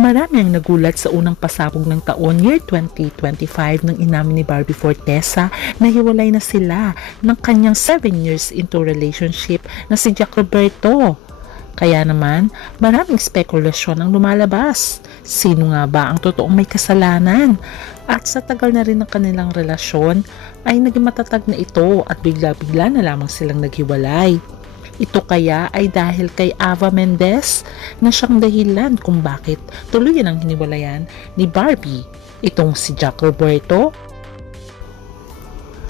Marami ang nagulat sa unang pasabog ng taon, year 2025, nang inamin ni Barbie Fortesa na hiwalay na sila ng kanyang 7 years into relationship na si Jack Roberto. Kaya naman, maraming spekulasyon ang lumalabas. Sino nga ba ang totoong may kasalanan? At sa tagal na rin ng kanilang relasyon, ay naging matatag na ito at bigla-bigla na lamang silang naghiwalay. Ito kaya ay dahil kay Ava Mendez na siyang dahilan kung bakit tuluyan ang hiniwalayan ni Barbie itong si Jack Roberto.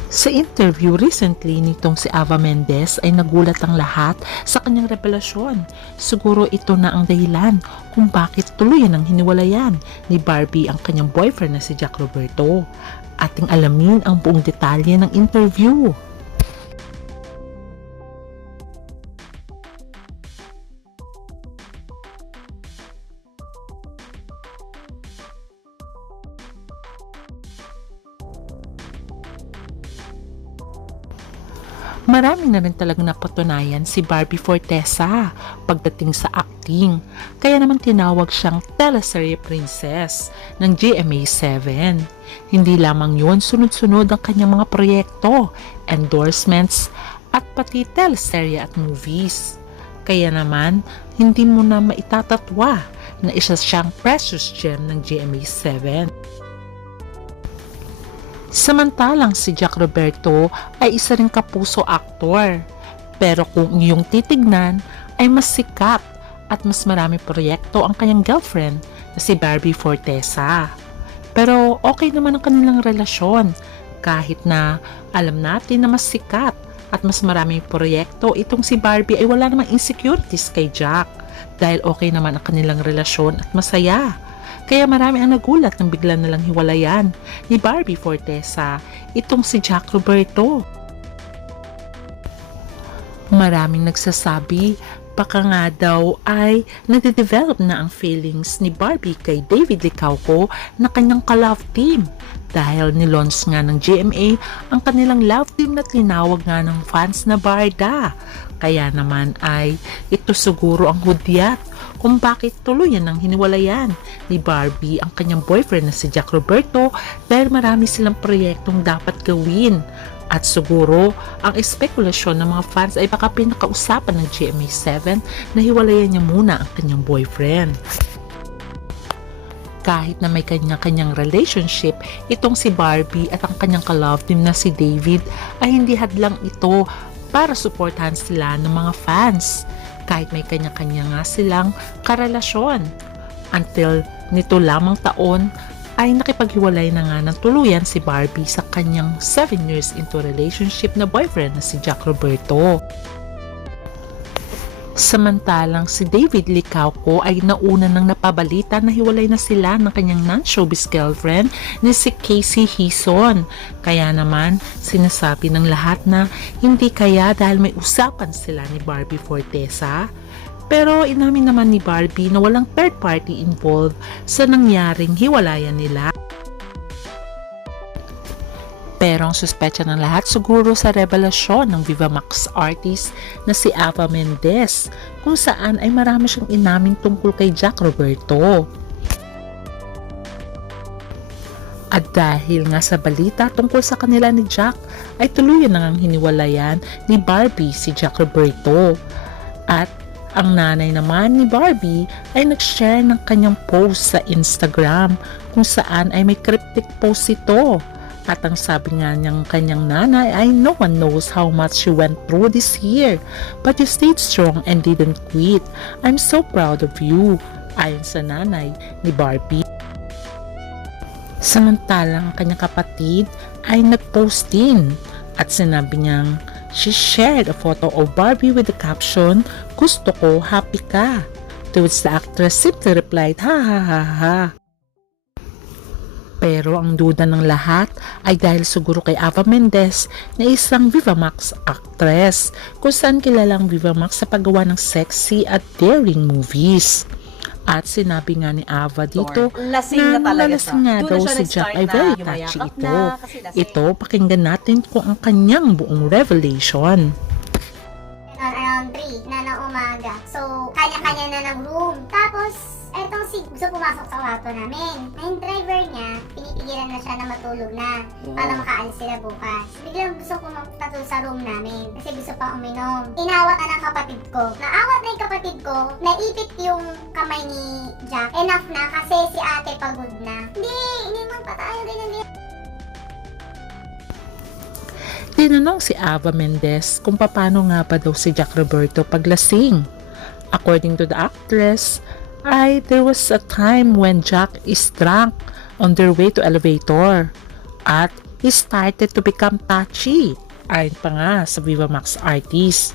Sa interview recently nitong si Ava Mendez ay nagulat ang lahat sa kanyang revelasyon. Siguro ito na ang dahilan kung bakit tuluyan ang hiniwalayan ni Barbie ang kanyang boyfriend na si Jack Roberto. Ating alamin ang buong detalye ng interview. Marami na rin talagang napatunayan si Barbie Fortesa pagdating sa acting. Kaya naman tinawag siyang teleserye princess ng GMA7. Hindi lamang yun, sunod-sunod ang kanyang mga proyekto, endorsements, at pati teleserye at movies. Kaya naman, hindi mo na maitatatwa na isa siyang precious gem ng GMA7. Samantalang si Jack Roberto ay isa ring kapuso aktor. Pero kung iyong titignan ay mas sikat at mas marami proyekto ang kanyang girlfriend na si Barbie Fortesa. Pero okay naman ang kanilang relasyon kahit na alam natin na mas sikat at mas maraming proyekto, itong si Barbie ay wala namang insecurities kay Jack dahil okay naman ang kanilang relasyon at masaya. Kaya marami ang nagulat nang bigla na lang hiwalayan ni Barbie Fortesa itong si Jack Roberto. Maraming nagsasabi baka nga daw ay nade-develop na ang feelings ni Barbie kay David Licauco na kanyang ka-love team dahil nilaunch nga ng GMA ang kanilang love team na tinawag nga ng fans na Barda. Kaya naman ay ito siguro ang hudyat kung bakit tuluyan ng hiniwalayan ni Barbie ang kanyang boyfriend na si Jack Roberto dahil marami silang proyektong dapat gawin. At siguro, ang espekulasyon ng mga fans ay baka pinakausapan ng GMA7 na hiwalayan niya muna ang kanyang boyfriend. Kahit na may kanya-kanyang relationship, itong si Barbie at ang kanyang ka-love team na si David ay hindi hadlang ito para suportahan sila ng mga fans. Kahit may kanya-kanya nga silang karelasyon. Until nito lamang taon ay nakipaghiwalay na nga ng tuluyan si Barbie sa kanyang 7 years into relationship na boyfriend na si Jack Roberto. Samantalang si David Licauco ay nauna nang napabalita na hiwalay na sila ng kanyang non-showbiz girlfriend na si Casey Hison. Kaya naman sinasabi ng lahat na hindi kaya dahil may usapan sila ni Barbie Fortesa. Pero inamin naman ni Barbie na walang third party involved sa nangyaring hiwalayan nila. Pero ang suspecha ng lahat siguro sa revelasyon ng Viva Max artist na si Ava Mendez kung saan ay marami siyang inaming tungkol kay Jack Roberto. At dahil nga sa balita tungkol sa kanila ni Jack ay tuluyan na ngang hiniwalayan ni Barbie si Jack Roberto. At ang nanay naman ni Barbie ay nag-share ng kanyang post sa Instagram kung saan ay may cryptic post ito. At ang sabi nga niyang kanyang nanay ay no one knows how much you went through this year, but you stayed strong and didn't quit. I'm so proud of you, ayon sa nanay ni Barbie. Samantalang ang kanyang kapatid ay nag-post din at sinabi niyang she shared a photo of Barbie with the caption, "Gusto ko, happy ka." To which the actress simply replied, "Ha ha ha ha." Pero ang duda ng lahat ay dahil siguro kay Ava Mendez na isang Viva Max actress kung saan kilalang Viva Max sa paggawa ng sexy at daring movies. At sinabi nga ni Ava dito lasing na talaga lasing nga daw si Jack ay very touchy ito. Ito, pakinggan natin kung ang kanyang buong revelation. Around 3 na ng umaga. So, kanya-kanya na ng room. Tapos, etong si gusto pumasok sa kwarto namin. Na yung driver niya, pinipigilan na siya na matulog na para makaalis sila bukas. Biglang gusto pumunta doon sa room namin kasi gusto pang uminom. Inawat na ng kapatid ko. Naawat na yung kapatid ko, naipit yung kamay ni Jack. Enough na kasi si ate pagod na. Hindi, inimang pa tayo, ganyan. Tinanong si Ava Mendez kung paano nga ba daw si Jack Roberto paglasing. According to the actress, there was a time when Jack is drunk on their way to elevator at he started to become touchy. Ayon pa nga sa Viva Max artist.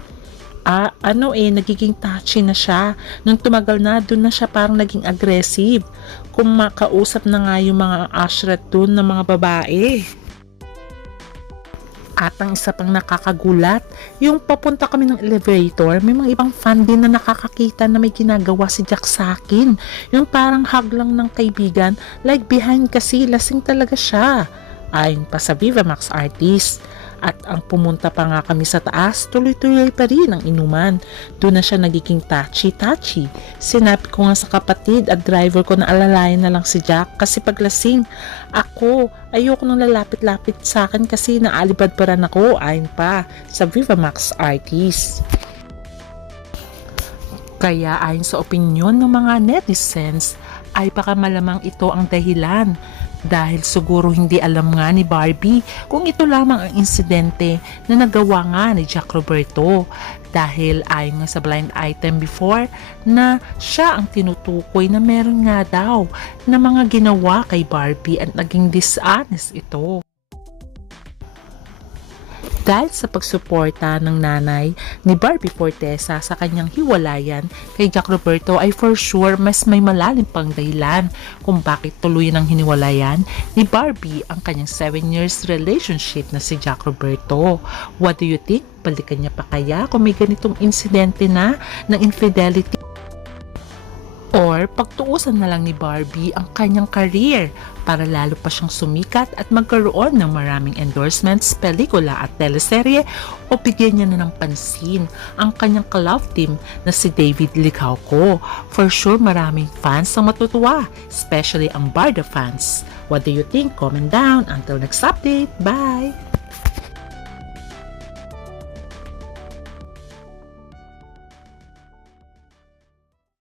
Nagiging touchy na siya. Nung tumagal na, doon na siya parang naging aggressive. Kung makausap na nga yung mga ashrat doon ng mga babae. At ang isa pang nakakagulat, yung papunta kami ng elevator, may mga ibang fan din na nakakakita na may ginagawa si Jack sa akin. Yung parang hug lang ng kaibigan, like behind kasi, lasing talaga siya. Ayon pa sa Viva Max artist. At ang pumunta pa nga kami sa taas, tuloy-tuloy pa rin ang inuman. Doon na siya nagiging touchy-touchy. Sinabi ko nga sa kapatid at driver ko na alalayan na lang si Jack kasi paglasing. Ayoko nang lalapit-lapit sa akin kasi naalibadbaran ako. Ayon pa sa Viva Max artist. Kaya ayon sa opinyon ng mga netizens, ay baka malamang ito ang dahilan. Dahil siguro hindi alam nga ni Barbie kung ito lamang ang insidente na nagawa nga ni Jack Roberto. Dahil ayon nga sa blind item before na siya ang tinutukoy na meron nga daw na mga ginawa kay Barbie at naging dishonest ito. Dahil sa pagsuporta ng nanay ni Barbie Fortesa sa kanyang hiwalayan kay Jack Roberto ay for sure mas may malalim pang dahilan kung bakit tuloy ng hiniwalayan ni Barbie ang kanyang 7 years relationship na si Jack Roberto. What do you think? Balikan niya pa kaya kung may ganitong insidente na ng infidelity? Or pagtuusan na lang ni Barbie ang kanyang career para lalo pa siyang sumikat at magkaroon ng maraming endorsements, pelikula at teleserye o bigyan niya na ng pansin ang kanyang ka-love team na si David Licauco. For sure maraming fans ang matutuwa, especially ang Barda fans. What do you think? Comment down. Until next update. Bye!